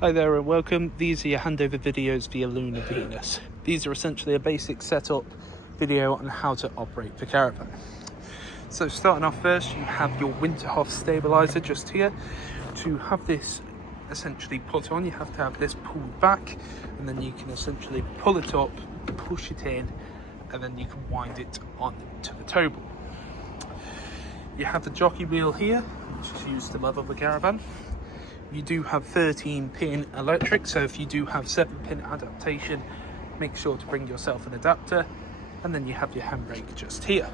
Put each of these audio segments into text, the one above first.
Hi there and welcome. These are your handover videos via Lunar Venus. These are essentially a basic setup video on how to operate the caravan. So starting off first, you have your Winterhoff stabilizer just here. To have this essentially put on, you have to have this pulled back, and then you can essentially pull it up, push it in, and then you can wind it on to the tow ball. You have the jockey wheel here, which is used to level the caravan. You do have 13-pin electric, so if you do have 7-pin adaptation, make sure to bring yourself an adapter. And then you have your handbrake just here.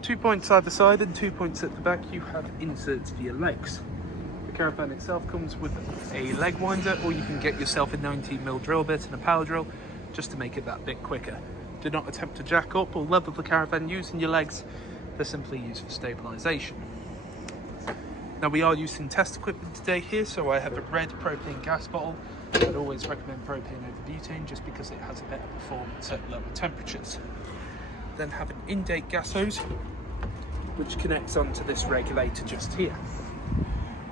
2 points either side and 2 points at the back, you have inserts for your legs. The caravan itself comes with a leg winder, or you can get yourself a 19mm drill bit and a power drill just to make it that bit quicker. Do not attempt to jack up or level the caravan using your legs. They're simply used for stabilisation. Now we are using test equipment today here, so I have a red propane gas bottle. I'd always recommend propane over butane just because it has a better performance at lower temperatures. Then have an in-date gas hose which connects onto this regulator just here.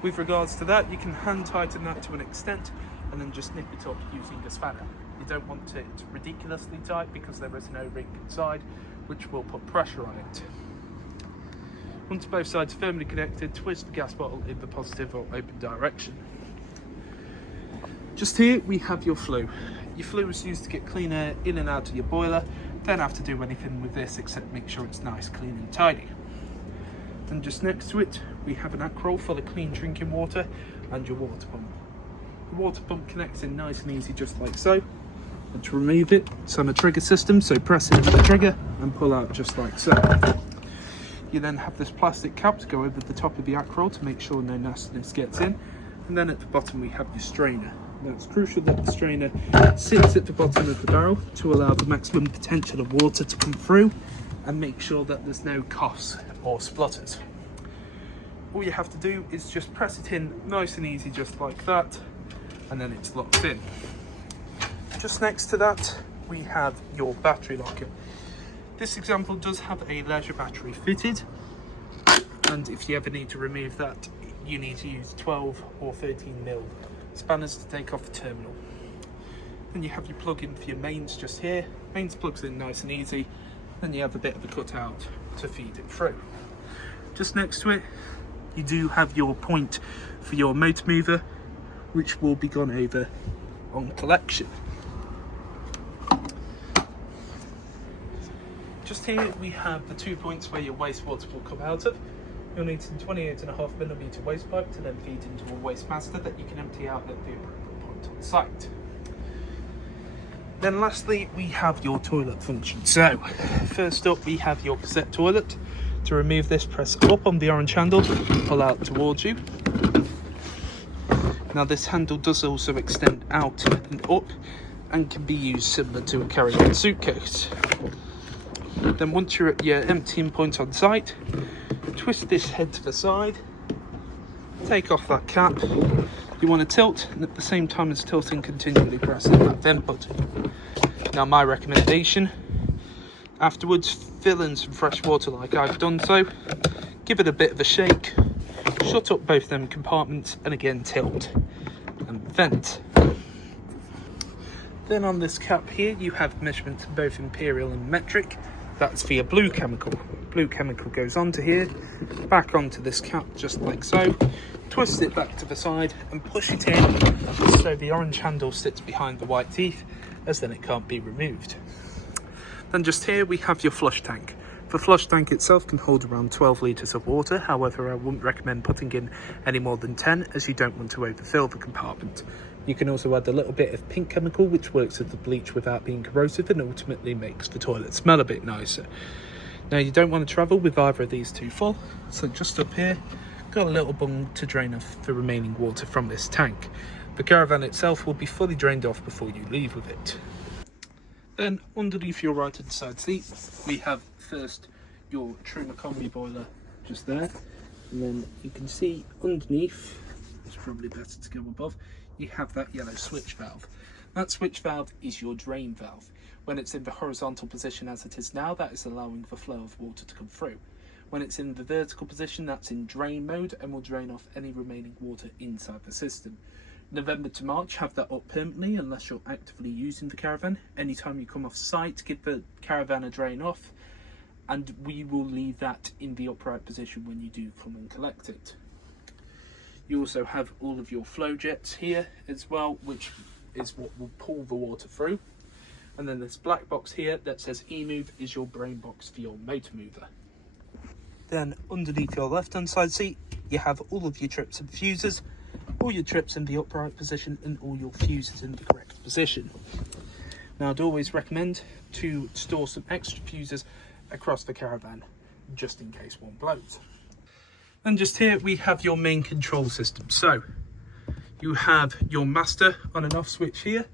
With regards to that, you can hand tighten that to an extent and then just nip it up using a spanner. You don't want it ridiculously tight because there is an O-ring inside which will put pressure on it. Once both sides are firmly connected, twist the gas bottle in the positive or open direction. Just here we have your flue. Your flue is used to get clean air in and out of your boiler. Don't have to do anything with this except make sure it's nice, clean and tidy. And just next to it we have an acroll full of clean drinking water and your water pump. The water pump connects in nice and easy just like so. And to remove it, it's on a trigger system, so press into the trigger and pull out just like so. You then have this plastic cap to go over the top of the acroll to make sure no nastiness gets in. And then at the bottom we have your strainer. Now it's crucial that the strainer sits at the bottom of the barrel to allow the maximum potential of water to come through and make sure that there's no coughs or splutters. All you have to do is just press it in nice and easy just like that, and then it's locked in. Just next to that we have your battery locker. This example does have a leisure battery fitted, and if you ever need to remove that, you need to use 12 or 13mm spanners to take off the terminal. Then you have your plug-in for your mains just here. Mains plugs in nice and easy, then you have a bit of a cutout to feed it through. Just next to it, you do have your point for your motor mover, which will be gone over on collection. Just here we have the 2 points where your wastewater will come out of. You'll need some 28.5mm waste pipe to then feed into a waste master that you can empty out at the appropriate point on site. Then lastly we have your toilet function. So first up we have your cassette toilet. To remove this, press up on the orange handle, pull out towards you. Now this handle does also extend out and up and can be used similar to a carry-on suitcase. Then once you're at your emptying point on site, twist this head to the side, take off that cap. You want to tilt, and at the same time as tilting, continually pressing that vent button. Now my recommendation, afterwards fill in some fresh water like I've done so, give it a bit of a shake, shut up both them compartments and again tilt and vent. Then on this cap here you have measurements of both imperial and metric. That's for your blue chemical. Blue chemical goes onto here, back onto this cap just like so. Twist it back to the side and push it in so the orange handle sits behind the white teeth, as then it can't be removed. Then just here we have your flush tank. The flush tank itself can hold around 12 litres of water, however I wouldn't recommend putting in any more than 10 as you don't want to overfill the compartment. You can also add a little bit of pink chemical which works with the bleach without being corrosive and ultimately makes the toilet smell a bit nicer. Now you don't want to travel with either of these too full, so just up here, got a little bung to drain off the remaining water from this tank. The caravan itself will be fully drained off before you leave with it. Then underneath your right hand side seat, we have first your Truma combi boiler just there, and then you can see underneath, it's probably better to go above, you have that yellow switch valve. That switch valve is your drain valve. When it's in the horizontal position as it is now, that is allowing the flow of water to come through. When it's in the vertical position, that's in drain mode and will drain off any remaining water inside the system. November to March, have that up permanently unless you're actively using the caravan. Anytime you come off site, give the caravan a drain off, and we will leave that in the upright position when you do come and collect it. You also have all of your flow jets here as well, which is what will pull the water through. And then this black box here that says eMove is your brain box for your motor mover. Then underneath your left hand side seat, you have all of your trips and fuses, all your trips in the upright position and all your fuses in the correct position. Now I'd always recommend to store some extra fuses across the caravan just in case one blows. And just here we have your main control system. So you have your master on and off switch here,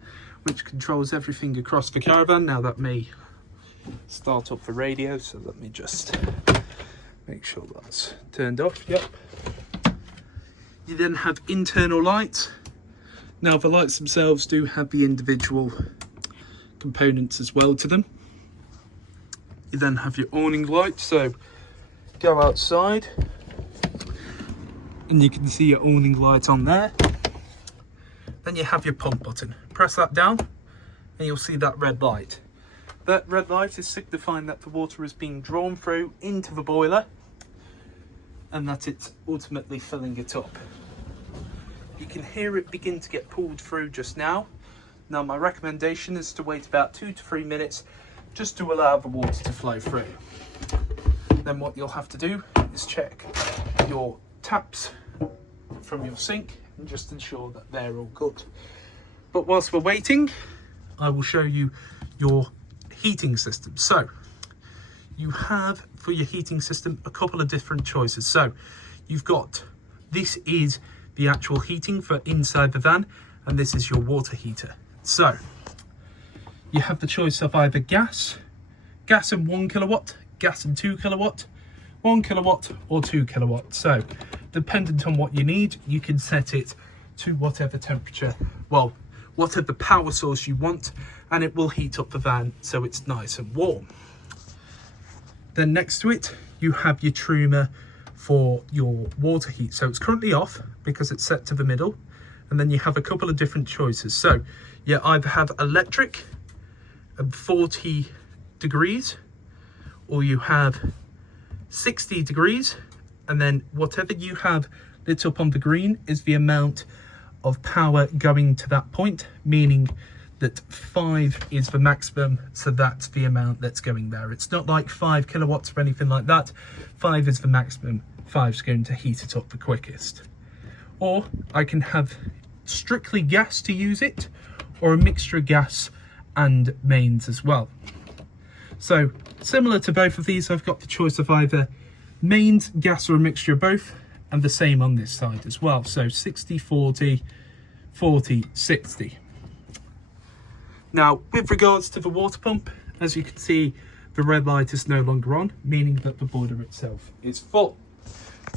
which controls everything across the caravan. Now that may start up the radio, so let me just make sure that's turned off. Yep. You then have internal lights. Now the lights themselves do have the individual components as well to them. You then have your awning lights, so go outside and you can see your awning light on there. Then you have your pump button. Press that down and you'll see that red light. That red light is signifying that the water is being drawn through into the boiler and that it's ultimately filling it up. You can hear it begin to get pulled through just now. Now my recommendation is to wait about 2 to 3 minutes just to allow the water to flow through. Then what you'll have to do is check your taps from your sink and just ensure that they're all good. But whilst we're waiting, I will show you your heating system. So you have for your heating system a couple of different choices. So you've got, this is the actual heating for inside the van, and this is your water heater. So you have the choice of either gas and 1 kilowatt, gas and 2 kilowatt, 1 kilowatt or 2 kilowatt. So dependent on what you need, you can set it to whatever temperature, well, whatever power source you want, and it will heat up the van so it's nice and warm. Then next to it, you have your Truma for your water heat. So it's currently off because it's set to the middle. And then you have a couple of different choices. So you either have electric at 40 degrees, or you have 60 degrees. And then whatever you have lit up on the green is the amount of power going to that point, meaning that 5 is the maximum, so that's the amount that's going there. It's not like 5 kilowatts or anything like that. 5 is the maximum. 5 is going to heat it up the quickest. Or I can have strictly gas to use it, or a mixture of gas and mains as well. So similar to both of these, I've got the choice of either mains, gas, or a mixture of both, and the same on this side as well. So 60, 40, 40, 60. Now, with regards to the water pump, as you can see, the red light is no longer on, meaning that the boiler itself is full.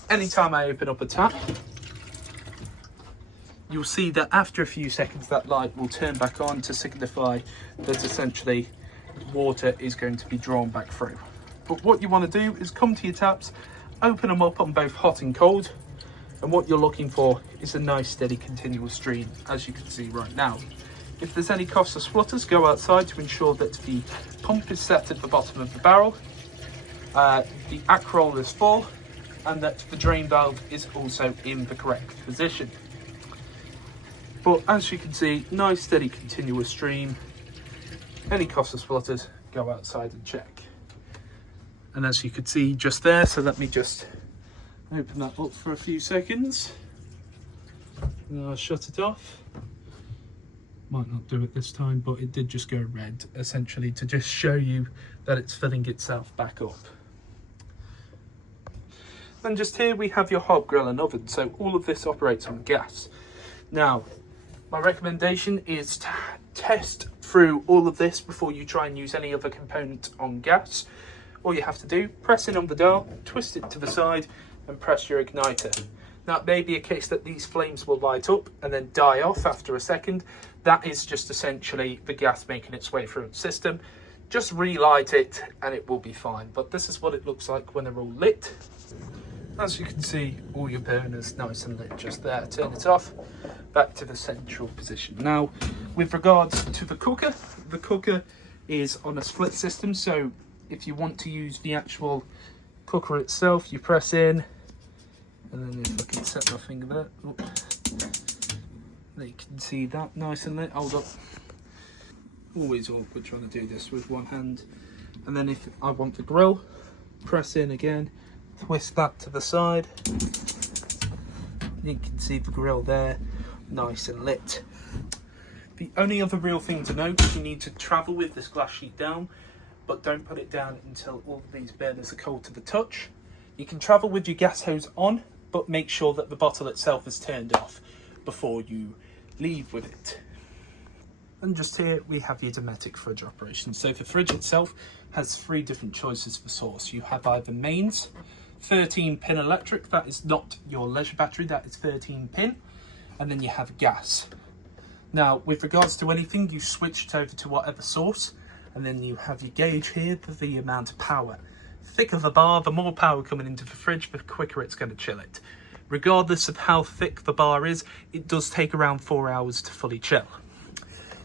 Anytime I open up a tap, you'll see that after a few seconds, that light will turn back on to signify that essentially water is going to be drawn back through. But what you want to do is come to your taps, open them up on both hot and cold, and what you're looking for is a nice steady continuous stream, as you can see right now. If there's any coughs or splutters, go outside to ensure that the pump is set at the bottom of the barrel, the ack roll is full, and that the drain valve is also in the correct position. But as you can see, nice steady continuous stream. Any coughs or splutters, go outside and check. And as you can see just there, so let me just open that up for a few seconds. And I'll shut it off. Might not do it this time, but it did just go red, essentially to just show you that it's filling itself back up. Then just here we have your hob grill and oven. So all of this operates on gas. Now, my recommendation is to test through all of this before you try and use any other component on gas. All you have to do, press in on the dial, twist it to the side and press your igniter. Now it may be a case that these flames will light up and then die off after a second. That is just essentially the gas making its way through the system. just relight it and it will be fine. But this is what it looks like when they're all lit. As you can see, all your burners nice and lit just there. Turn it off, back to the central position. Now, with regards to the cooker is on a split system. So if you want to use the actual cooker itself, you press in, and then if I can set my finger there, you can see that nice and lit. Hold up. Always awkward trying to do this with one hand. And then if I want the grill, press in again, twist that to the side. You can see the grill there, nice and lit. The only other real thing to note is you need to travel with this glass sheet down, but don't put it down until all of these burners are cold to the touch. You can travel with your gas hose on, but make sure that the bottle itself is turned off before you leave with it. And just here we have your Dometic fridge operation. So the fridge itself has 3 different choices for source. You have either mains, 13 pin electric, that is not your leisure battery, that is 13 pin, and then you have gas. Now with regards to anything, you switch it over to whatever source, and then you have your gauge here for the amount of power. Thicker the bar, the more power coming into the fridge, the quicker it's going to chill it. Regardless of how thick the bar is, it does take around 4 hours to fully chill.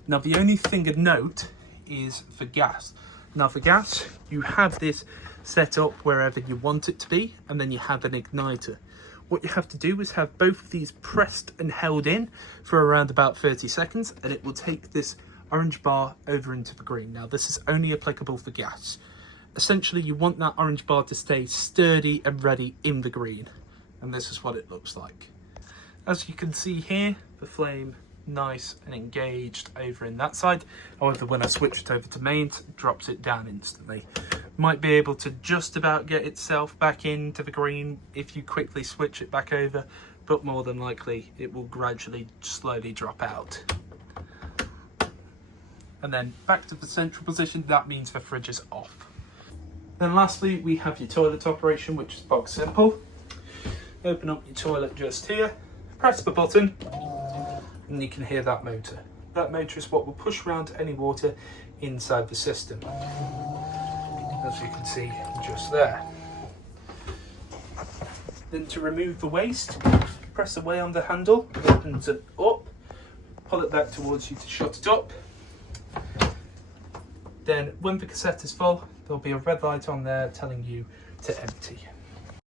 Now the only thing of note is for gas. Now for gas, you have this set up wherever you want it to be, and then you have an igniter. What you have to do is have both of these pressed and held in for around about 30 seconds, and it will take this orange bar over into the green. Now this is only applicable for gas. Essentially you want that orange bar to stay sturdy and ready in the green, and this is what it looks like. As you can see here, the flame nice and engaged over in that side. However, when I switch it over to mains, it drops it down instantly. Might be able to just about get itself back into the green if you quickly switch it back over, but more than likely it will gradually slowly drop out. And then back to the central position, that means the fridge is off. Then lastly, we have your toilet operation, which is box simple. Open up your toilet just here, press the button, and you can hear that motor. That motor is what will push around any water inside the system. As you can see just there. Then to remove the waste, press away on the handle, it opens it up, pull it back towards you to shut it up. Then when the cassette is full, there'll be a red light on there telling you to empty.